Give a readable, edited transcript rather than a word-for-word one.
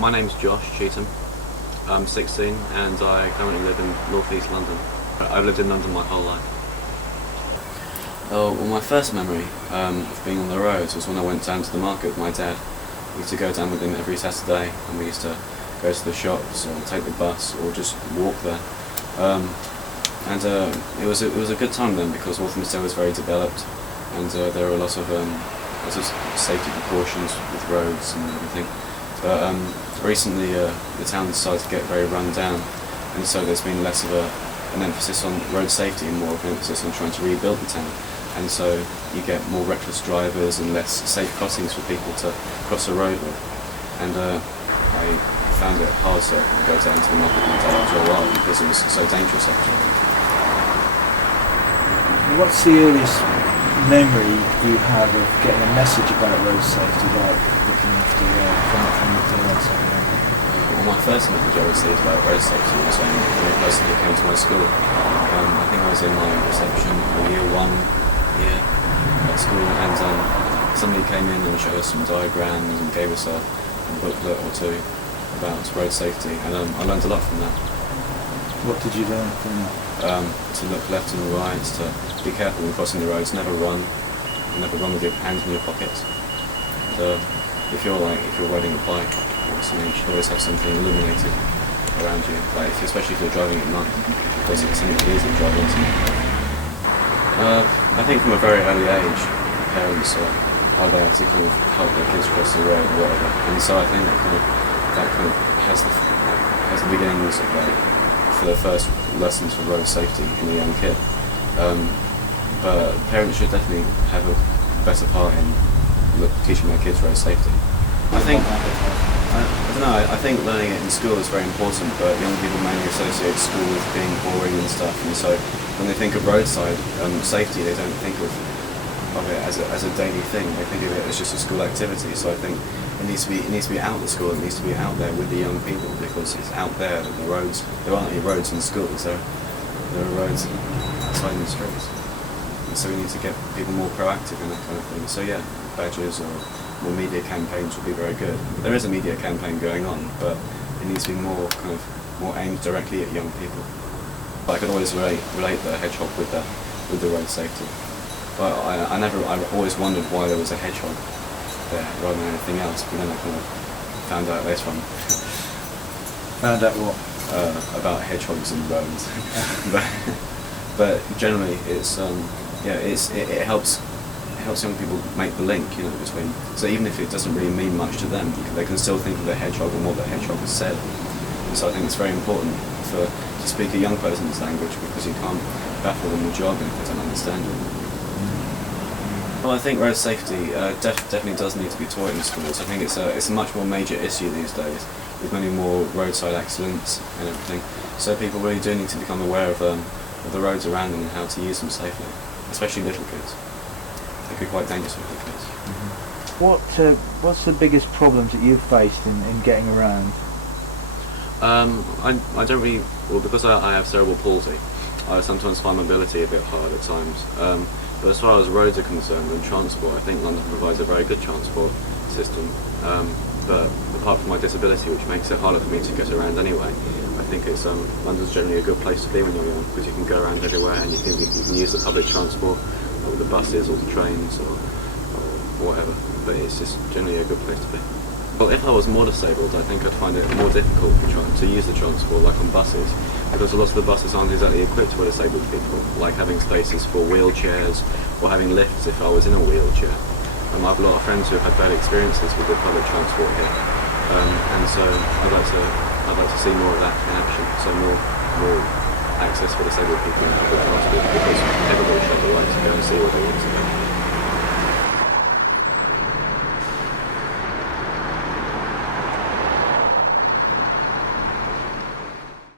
My name's Josh Cheetham. I'm 16 and I currently live in North East London. I've lived in London my whole life. Oh, well, my first memory of being on the roads was when I went down to the market with my dad. We used to go down with him every Saturday and we used to go to the shops or take the bus or just walk there. It was a good time then because Walthamstow was very developed and there were lots of safety precautions with roads and everything. But recently the town decided to get very run down, and so there's been less of an emphasis on road safety and more of an emphasis on trying to rebuild the town. And so you get more reckless drivers and less safe crossings for people to cross the road with. And I found it hard to go down to the market with my dad after a while because it was so dangerous actually. What's the earliest memory you have of getting a message about road safety, like looking after from the outside? Well, my first message I received about road safety was when a person who came to my school. I think I was in my reception or year 1 year at school, and somebody came in and showed us some diagrams and gave us a booklet or two about road safety, and I learned a lot from that. What did you learn from that? To look left and right, to be careful when crossing the roads, never run with your hands in your pockets. And, if you're riding a bike or something, you should always have something illuminated around you, especially if you're driving at night, because it's something easy to drive into. I think from a very early age, parents are there to kind of help their kids cross the road or whatever, and so I think that kind of has the beginnings of for the first lessons for road safety in a young kid. But parents should definitely have a better part in teaching their kids road safety. I don't know, I think learning it in school is very important, but young people mainly associate school with being boring and stuff, and so when they think of roadside safety, they don't think of it as a daily thing. They think of it as just a school activity. So I think it needs to be out of the school. It needs to be out there with the young people because it's out there. The roads. There aren't any roads in schools. There are roads outside in the streets. And so we need to get people more proactive in that kind of thing. So yeah, badges or more media campaigns would be very good. There is a media campaign going on, but it needs to be more aimed directly at young people. I could always relate the hedgehog with the road safety. But I always wondered why there was a hedgehog there rather than anything else. But then I kind of found out later on. Found out what? About hedgehogs and roads. but generally, it helps young people make the link, between. So even if it doesn't really mean much to them, they can still think of the hedgehog and what the hedgehog has said. And so I think it's very important to speak a young person's language because you can't baffle them with jargon if they don't understand it. Well, I think road safety definitely does need to be taught in schools. I think it's a much more major issue these days, with many more roadside accidents and everything. So people really do need to become aware of the roads around them and how to use them safely, especially little kids. They can be quite dangerous with little kids. Mm-hmm. What's the biggest problems that you've faced in getting around? I don't really, because I have cerebral palsy, I sometimes find mobility a bit hard at times. But as far as roads are concerned and transport, I think London provides a very good transport system. But apart from my disability, which makes it harder for me to get around anyway, I think London's generally a good place to be when you're young because you can go around everywhere and you can use the public transport, or the buses or the trains or whatever. But it's just generally a good place to be. Well, if I was more disabled, I think I'd find it more difficult to use the transport, like on buses, because a lot of the buses aren't exactly equipped for disabled people, like having spaces for wheelchairs or having lifts if I was in a wheelchair. I have a lot of friends who have had bad experiences with the public transport here, and so I'd like to see more of that in action. So more access for disabled people in public transport, because everybody should have the right to go and see what they want to go.